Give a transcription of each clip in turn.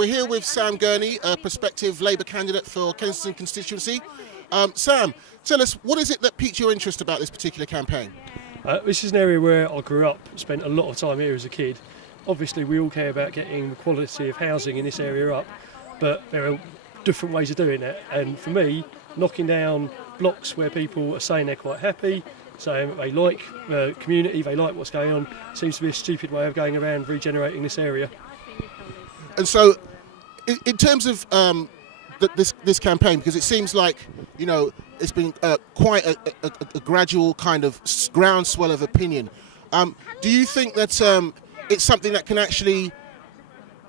We're here with Sam Gurney, a prospective Labour candidate for Kensington constituency. Sam, tell us, what is it that piqued your interest about this particular campaign? This is an area where I grew up, spent a lot of time here as a kid. Obviously we all care about getting the quality of housing in this area up, but there are different ways of doing it, and for me, knocking down blocks where people are saying they're quite happy, saying they like the community, they like what's going on, seems to be a stupid way of going around regenerating this area. And so, in terms of this campaign, because it seems like, you know, it's been quite a gradual kind of groundswell of opinion. Do you think that it's something that can actually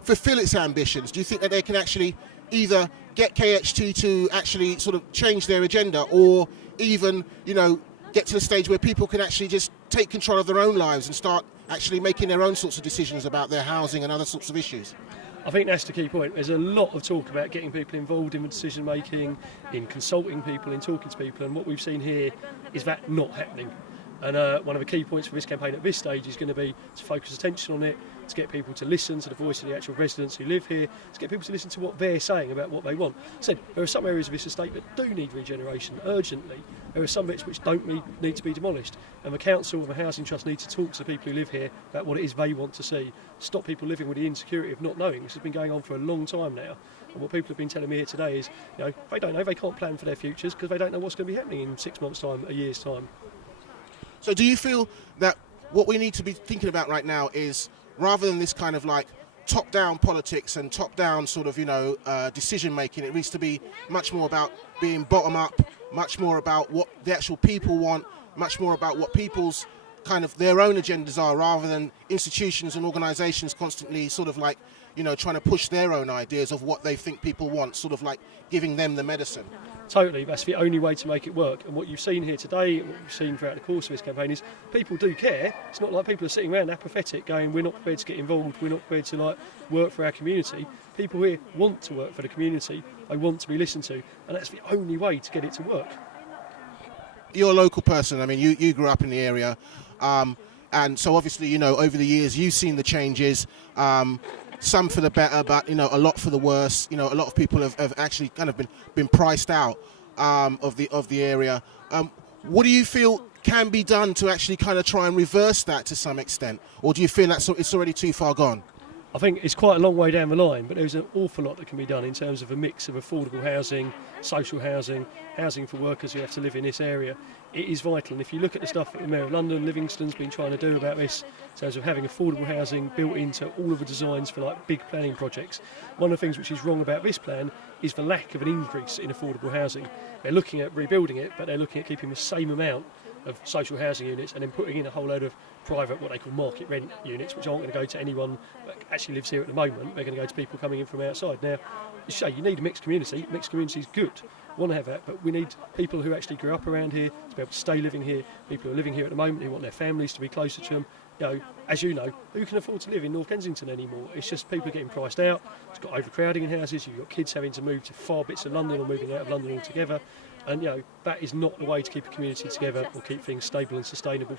fulfil its ambitions? Do you think that they can actually either get KHT to actually sort of change their agenda, or even, you know, get to the stage where people can actually just take control of their own lives and start actually making their own sorts of decisions about their housing and other sorts of issues? I think that's the key point. There's a lot of talk about getting people involved in decision making, in consulting people, in talking to people, and what we've seen here is that not happening. And one of the key points for this campaign at this stage is going to be to focus attention on it, to get people to listen to the voice of the actual residents who live here, to get people to listen to what they're saying about what they want. So there are some areas of this estate that do need regeneration urgently. There are some bits which don't need to be demolished. And the council and the housing trust need to talk to the people who live here about what it is they want to see. Stop people living with the insecurity of not knowing. This has been going on for a long time now. And what people have been telling me here today is, you know, they don't know, they can't plan for their futures because they don't know what's going to be happening in 6 months' time, a year's time. So do you feel that what we need to be thinking about right now is, rather than this kind of like top-down politics and top-down sort of, you know, decision-making, it needs to be much more about being bottom-up, much more about what the actual people want, much more about what people's kind of their own agendas are, rather than institutions and organisations constantly sort of like, you know, trying to push their own ideas of what they think people want, sort of like giving them the medicine? Totally, that's the only way to make it work. And what you've seen here today, and what you've seen throughout the course of this campaign, is people do care. It's not like people are sitting around apathetic going, we're not prepared to get involved, we're not prepared to like work for our community. People here want to work for the community, they want to be listened to, and that's the only way to get it to work. You're a local person, I mean, you grew up in the area, and so obviously, you know, over the years you've seen the changes, some for the better, but, you know, a lot for the worse. You know, a lot of people have actually kind of been priced out of the area. What do you feel can be done to actually kind of try and reverse that to some extent, or do you feel that it's already too far gone? I think it's quite a long way down the line, but there's an awful lot that can be done in terms of a mix of affordable housing, social housing, housing for workers who have to live in this area. It is vital, and if you look at the stuff that the Mayor of London, Livingston's been trying to do about this, in terms of having affordable housing built into all of the designs for like big planning projects, one of the things which is wrong about this plan is the lack of an increase in affordable housing. They're looking at rebuilding it, but they're looking at keeping the same amount of social housing units and then putting in a whole load of private, what they call market rent units, which aren't going to go to anyone that actually lives here at the moment. They're going to go to people coming in from outside. Now, you say you need a mixed community. Mixed community is good. We want to have that, but we need people who actually grew up around here to be able to stay living here. People who are living here at the moment who want their families to be closer to them. You know, as you know, who can afford to live in North Kensington anymore? It's just people are getting priced out. It's got overcrowding in houses. You've got kids having to move to far bits of London or moving out of London altogether. And, you know, that is not the way to keep a community together or keep things stable and sustainable.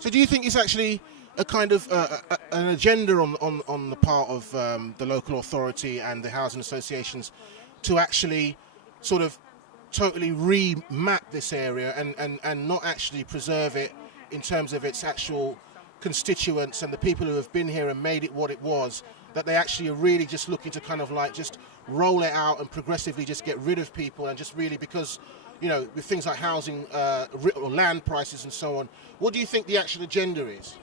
So do you think it's actually a kind of an agenda on the part of the local authority and the housing associations to actually sort of totally remap this area and not actually preserve it in terms of its actual constituents and the people who have been here and made it what it was, that they actually are really just looking to kind of like just roll it out and progressively just get rid of people, and just really, because, you know, with things like housing or land prices and so on, what do you think the actual agenda is?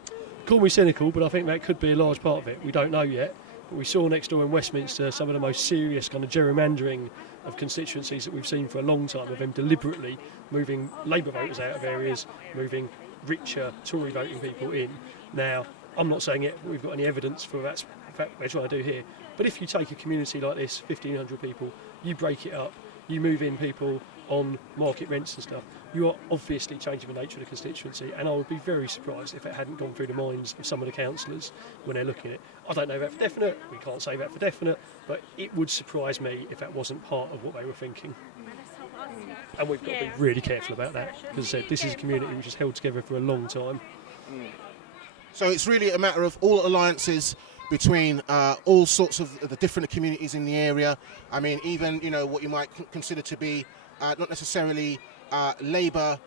Call me cynical, but I think that could be a large part of it. We don't know yet, but we saw next door in Westminster some of the most serious kind of gerrymandering of constituencies that we've seen for a long time, of them deliberately moving Labour voters out of areas, moving richer Tory voting people in. Now, I'm not saying yet we've got any evidence for that's the fact they're trying to do here, but if you take a community like this, 1,500 people, you break it up, you move in people on market rents and stuff, you are obviously changing the nature of the constituency, and I would be very surprised if it hadn't gone through the minds of some of the councillors when they're looking at it. I don't know that for definite, we can't say that for definite, but it would surprise me if that wasn't part of what they were thinking. And we've got to be really careful about that, because as I said, this is a community which has held together for a long time. So it's really a matter of all alliances between all sorts of the different communities in the area. I mean, even what you might consider to be not necessarily Labour,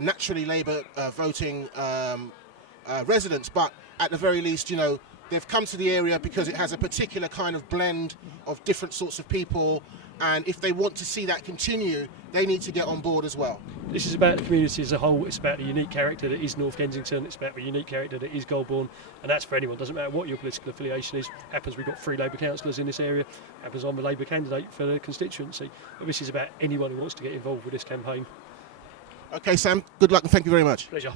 naturally Labour voting residents, but at the very least, they've come to the area because it has a particular kind of blend of different sorts of people, and if they want to see that continue, they need to get on board as well. This is about the community as a whole. It's about the unique character that is North Kensington. It's about the unique character that is Goulburn, and that's for anyone. Doesn't matter what your political affiliation is. Happens we've got 3 Labour councillors in this area. Happens I'm a Labour candidate for the constituency. But this is about anyone who wants to get involved with this campaign. Okay, Sam, good luck and thank you very much. Pleasure.